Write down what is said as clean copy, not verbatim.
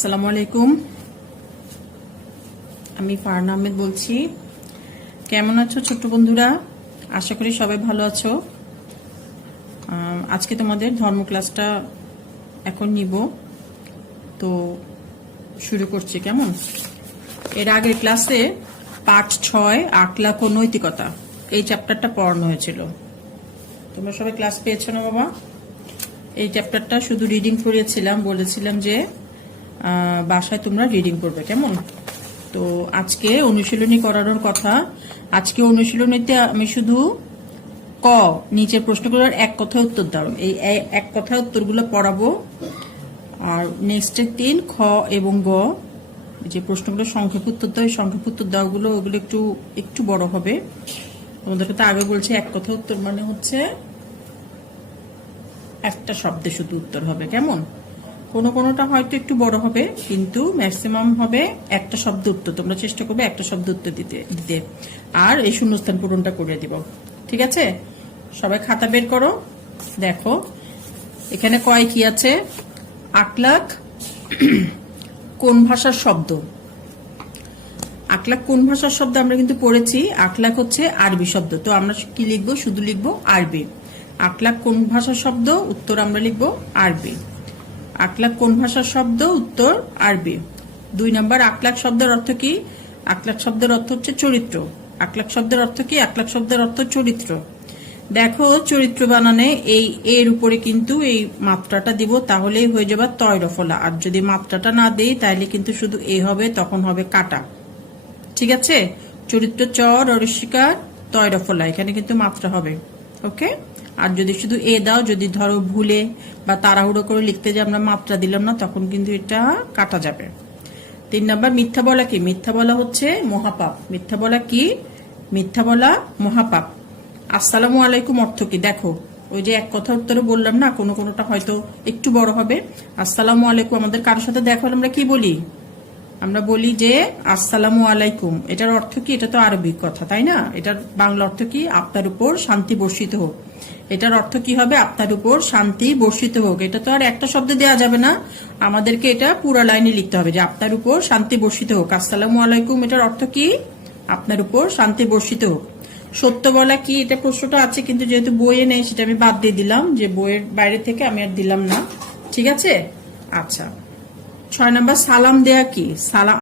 আসসালামু আলাইকুম। আমি ফারহানা আহমেদ বলছি। কেমন আছো ছোট্ট বন্ধুরা? আশা করি সবাই ভালো আছো। আজকে তোমাদের ধর্ম ক্লাসটা এখন নিব, তো শুরু করছি। কেমন? এর আগের ক্লাসে পাঠ 6 আখলাক ও নৈতিকতা এই চ্যাপ্টারটা পড়ানো হয়েছিল। তোমরা সবাই ক্লাস পেয়েছো না বাবা? এই চ্যাপ্টারটা শুধু রিডিং করিয়েছিলাম, বলেছিলাম যে বাসায় তোমরা রিডিং করবে। কেমন? তো আজকে অনুশীলনী করানোর কথা। আজকে অনুশীলনীতে আমি শুধু ক নিচের প্রশ্নগুলোর এক কথায় উত্তর দাও, এই এক কথায় উত্তরগুলো পড়াবো। আর নেক্সটের 3 খ এবং গ যে প্রশ্নগুলো সংক্ষেপ উত্তর দাও, এই সংক্ষেপ উত্তর দেওয়াগুলো ওগুলো একটু বড় হবে। তোমাদেরকে তো আগে বলছি এক কথা উত্তর মানে হচ্ছে একটা শব্দে শুধু উত্তর হবে। কেমন? কোনোটা হয়তো একটু বড় হবে, কিন্তু ম্যাক্সিমাম হবে একটা শব্দ উত্তর। তোমরা চেষ্টা করবে একটা শব্দ উত্তর দিতে আর এই শূন্যস্থান পূরণটা করে দিব। ঠিক আছে? সবাই খাতা বের করো। দেখো এখানে কয় কি আছে। আখলাক কোন ভাষার শব্দ? আখলাক কোন ভাষার শব্দ আমরা কিন্তু পড়েছি। আখলাক হচ্ছে আরবি শব্দ। তো আমরা কি লিখবো? শুধু লিখবো আরবি। আখলাক কোন ভাষার শব্দ? উত্তর আমরা লিখবো আরবি। আখলাক কোন ভাষার শব্দ? উত্তর আরবি। 2 নম্বর, আখলাক শব্দের অর্থ কি? আখলাক শব্দের অর্থ হচ্ছে চরিত্র। আখলাক শব্দের অর্থ কি? আখলাক শব্দের অর্থ চরিত্র। দেখো চরিত্র বানানে এই এর উপরে কিন্তু এই মাত্রাটা দিব, তাহলেই হয়ে যাবে তয়রফলা। আর যদি মাত্রাটা না দেই তাহলে কিন্তু শুধু এ হবে, তখন হবে কাটা। ঠিক আছে? চরিত্র চর অরস্বীকার তয়রফলা, এখানে কিন্তু মাত্রা হবে। ওকে? আর যদি শুধু এ দাও, যদি ধরো ভুলে বা তাড়াহুড়ো করে লিখতে যে আমরা মাত্রা দিলাম না, তখন কিন্তু এটা কাটা যাবে। 3 নম্বর, মিথ্যা বলা কি? মিথ্যা বলা হচ্ছে মহাপাপ। মিথ্যা বলা কি? মিথ্যা বলা মহাপাপ। আসসালামু আলাইকুম অর্থ কি? দেখো ওই যে এক কথা উত্তরে বললাম না, কোনোটা হয়তো একটু বড় হবে। আসসালামু আলাইকুম, আমাদের কারোর সাথে দেখা হলে আমরা কি বলি? আমরা বলি যে আসসালামু আলাইকুম। এটার অর্থ কি? এটা তো আরবি কথা, তাই না? এটার বাংলা অর্থ কি? আপনার উপর শান্তি বর্ষিত হোক। এটার অর্থ কি হবে? আপনার উপর শান্তি বর্ষিত হোক। এটা তো আর একটা শব্দ দেওয়া যাবে না, আমাদেরকে এটা পুরো লাইনে লিখতে হবে যে আপনার উপর শান্তি বর্ষিত হোক। আসসালামু আলাইকুম এটার অর্থ কি? আপনার উপর শান্তি বর্ষিত হোক। সত্য বলা কি? এটা প্রশ্নটা আছে, কিন্তু যেহেতু বইয়ে নেই সেটা আমি বাদ দিয়ে দিলাম, যে বইয়ের বাইরে থেকে আমি আর দিলাম না। ঠিক আছে? আচ্ছা। 6 নম্বর, সালাম দেয়া কি? সালাম